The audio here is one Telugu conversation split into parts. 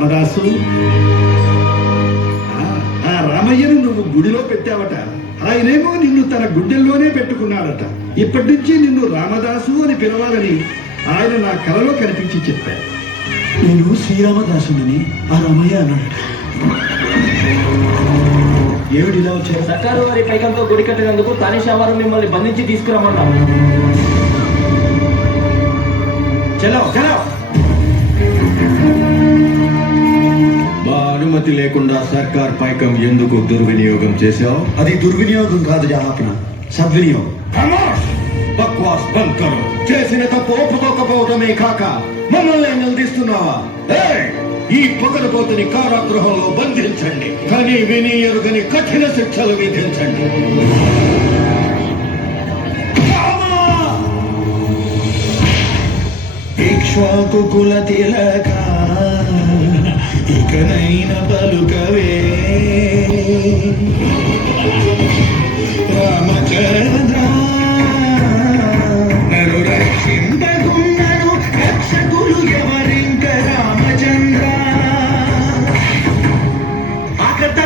రామదాసు, ఆ రామయ్యను నువ్వు గుడిలో పెట్టావట. ఆయనేమో నిన్ను తన గుండెల్లోనే పెట్టుకున్నాడట. ఇప్పటి నుంచి నిన్ను రామదాసు అని పిలవాలని ఆయన నా కలలో కనిపించి చెప్పారు. నేను శ్రీరామదాసుని ఆ రామయ్య అన్నాడు. ఏమిటిలా వచ్చారు? సర్కారు వారి పైకంతో గుడి కట్టినందుకు తానేశ్వరం మిమ్మల్ని బంధించి తీసుకురమ్మన్నాం. చలో చలో. మా అనుమతి లేకుండా సర్కార్ పైకం ఎందుకు దుర్వినియోగం చేశావు? అది దుర్వినియోగం కాదు జహాపన, సద్వినియోగం. బక్వాస్ బంద్ కరో. చేసిన తప్పు ఒప్పుకోకపోవడమే కాక మమ్మల్ని నిలదీస్తున్నావా? ఏయ్! ఈ పొగరబోతుని కారాగృహంలో బంధించండి. కానీ విని ఎరుగని కఠిన శిక్షలు విధించండి. ఇక్ష్వాకు కుల తిలక, ఇకనైన పలుకవే రామచంద్ర. నరు రక్షింపగున్నను రక్షకులు ఎవరింక రామచంద్ర.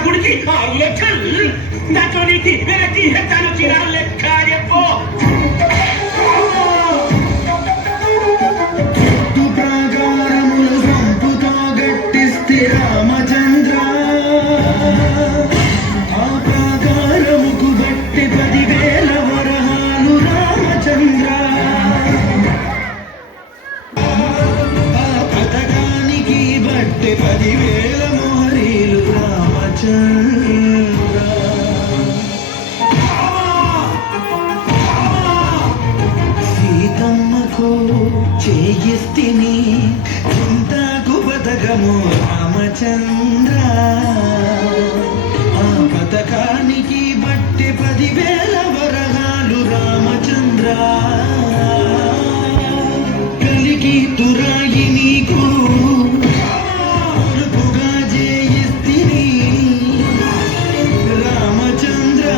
గుడికి 6 లక్షలు దాంట్లో నీకు వెనక్కి హెచ్చాలు చిరాలు లెక్క చెప్పు. ప్రాకారములు సంపుతో గట్టిస్తే రామచంద్ర. ఆ ప్రాకారముకు బట్టి 10,000 వరహాలు రామచంద్ర. ఆ పథకానికి బట్టి 10,000 మోహరీలు రామచంద్ర. సీతమ్మకు చేయిస్తిని చింతకు పథకము రామచంద్ర. ఆ పథకానికి బట్టి 10,000 వరహాలు రామచంద్ర. కలికి తురాయి నీకు పొరుపుగా చేయిస్తిని రామచంద్ర.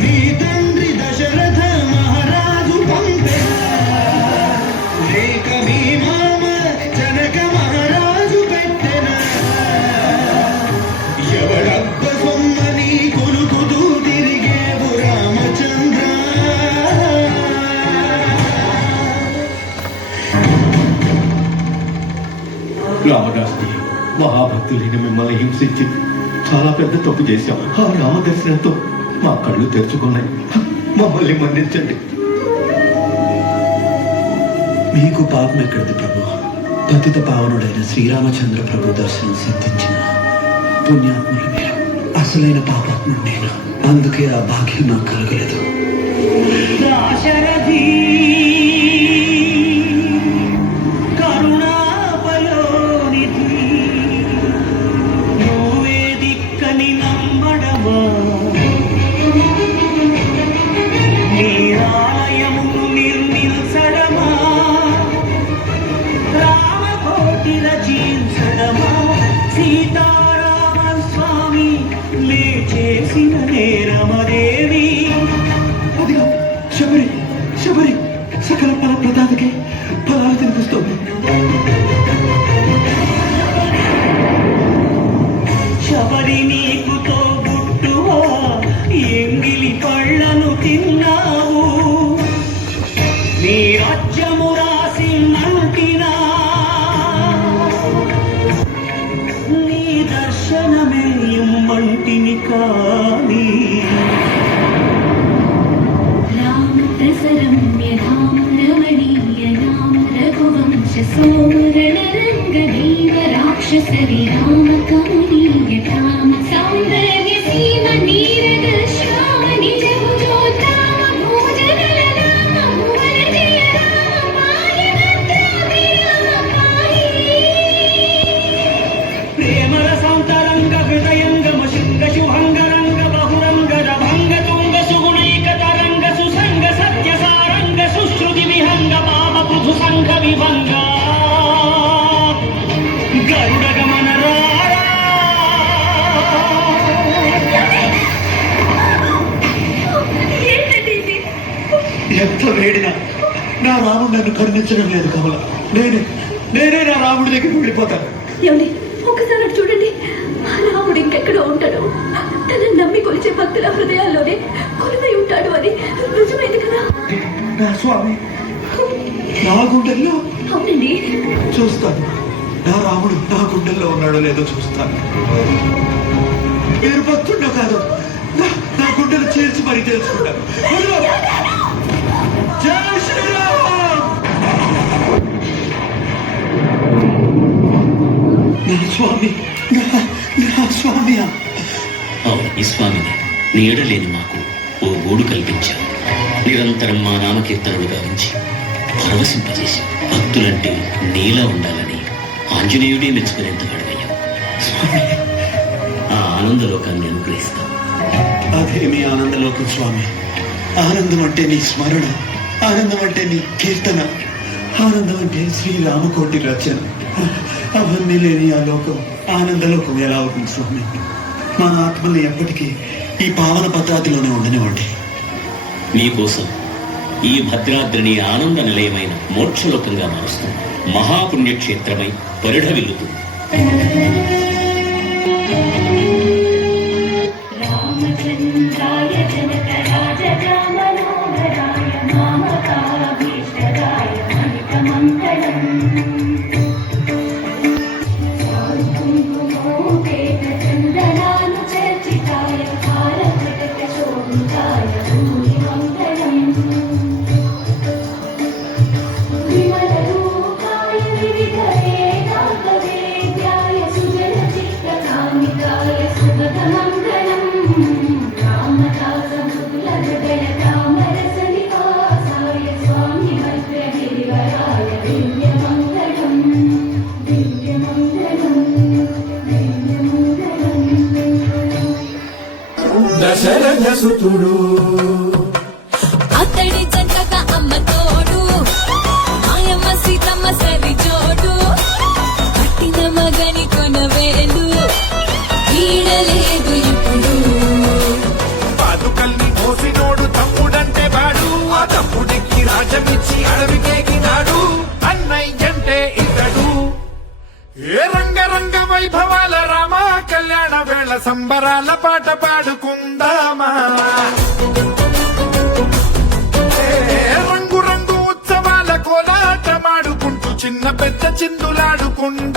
నీ తండ్రి దశరథ మహారాజు పంపెన, లేక మీ మామ జనక మహారాజు పెట్టెన. ఎవడబ్బ సొమ్మని కొలుకుతూ తిరిగేవు రామచంద్ర. రామదాస్ని మహాభక్తులైన మిమ్మల్ని హింసించి చాలా పెద్ద తప్పు చేశాం. ఆ రామదర్శనంతో మా కళ్ళు తెరుచుకున్నాయి. మమ్మల్ని మన్నించండి. మీకు పాపం ఎక్కడిది ప్రభు? పతిత పావనుడైన శ్రీరామచంద్ర ప్రభు దర్శనం సిద్ధించిన పుణ్యాత్ములు మీరు. అసలైన పాపాత్ముడు నేను. అందుకే ఆ భాగ్యం నాకు కలగలేదు. దాశరథి కరుణాపయోనిధి, నువ్వే దిక్కని నమ్మడమా? నీరాలయమును నిర్మించడమా? రామకోటి రచించడమా? సీతారామ స్వామి లే చేసిన నేరమదేవి. అదిగో శబరి, శబరి సకల ఫల ప్రదాతకి ఫలాలు తినిపిస్తోంది. శబరి నీకుతో గుట్టువా, ఎంగిలి పళ్ళను తిన్నావు. నీ రాజ్యము రాసి మంటినా, నీ దర్శనమే ఇమ్మంటిని కానీ. రామ ప్రసరమ్య రామ రమణీయ రామ రఘువంశ సోరణ రంగ దేవ రాక్షస విరామ కమనీయ రామ సౌందర్య సీమ నీరద శ్యామ నిజ భుజోత్తమ భోజనల రామ భువన జయ రామ పాయ భద్రాద్రి రామ పాయి. ప్రేమర సంతరంగ హృదయంగమ శృంగ శుభంగరంగ బహురంగ భంగ తుంగ సుగుణైక తరంగ సుసంగ సత్య సారంగ సుశ్రుతి విహంగ పాప పృథు సంఘ విభంగ గరుడ గమన రారా. ఏంటండి ఇది? ఎంత వేడినా నా రాముడు నన్ను కరుణించడం లేదు కమల. నేనే నా రాముడి దగ్గరికి వెళ్ళిపోతాను. ఏమండి ఒకసారి అటు చూడండి, రాముడు ఇంకెక్కడో ఉంటాడు. తనని నమ్మి కొలిచే భక్తుల హృదయాల్లోనే కొలువై ఉంటాడు అని రుజుమైంది కదా. నా స్వామి నా గుండెల్లో అవునండి. చూస్తాను, నా రాముడు నా గుండెల్లో ఉన్నాడో లేదో చూస్తాను. మీరు భక్తుడో కాదు, నా గుండెలు చేర్చి మరీ తెలుసుకుంటాను. జై శ్రీరామ్! నా స్వామి, నా స్వామి. అవును, ఈ స్వామిని నీడలేని మాకు ఓ గూడు కల్పించావు. నిరంతరం మా నామకీర్తనలు గావించి పరవశింపజేసి భక్తులంటే నీలా ఉండాలని ఆంజనేయుడే మెచ్చుకునేంత వాడవయ్యావు. స్వామి, ఆ ఆనందలోకాన్ని అనుగ్రహిస్తాం. అదేమి ఆనందలోకం స్వామి. ఆనందం అంటే నీ స్మరణ, ఆనందం అంటే నీ కీర్తన, ఆనందం అంటే శ్రీరామకోటి రచన. అవన్నీ లేని ఆ లోకం ఆనందలోకం ఎలా అవుతుంది స్వామి? మన ఆత్మల్ని ఎప్పటికీ ఈ పావన భద్రాద్రిలోనే ఉండనివ్వండి. మీకోసం ఈ భద్రాద్రిని ఆనంద నిలయమైన మోక్షలోకంగా మారుస్తుంది. మహాపుణ్యక్షేత్రమై పరిఢవిల్లుతుంది. రామచంద్రాయ జనక రాజగా మనోహరాయ మామకాభీష్టదాయ మణికమంగళం. కుంకుమోపేత చందనాను చర్చితాయ కాలకృత శోభితాయ భూమిమంగళం. విమలరూపాయ వివిధవేదాంతవేద్యాయ సుజన చిత్తకామితాయ సుగతమంగళం. రామదాసమృదుల హృదయ కామరసనివాసాయ స్వామి భద్రగిరివరాయ దివ్యమంగళం. దివ్యమంగళం, దివ్యమంగళం. దశరథ సుతుడు అతడి జంటగా అమ్మ తోడు, ఆయమ్మ సీతమ్మ సరి జోడు, పట్టిన మగని కొనవేలు ఈడలేదు ఇప్పుడు. పాదుకల్ని మోసినోడు తమ్ముడంటే వాడు, ఆ తమ్ముడికి రాజమిచ్చి అడవికేగినాడు. అన్నయ్యంటే ఇతడు. ఏ రంగరంగ వైభవాల రామ కళ్యాణ వేళ సంబరాల పాట పాడుకుందామా. ఏ రంగు రంగు ఉత్సవాల కోలాటమాడుకుంటూ చిన్న పెద్ద చిందులాడుకుంటూ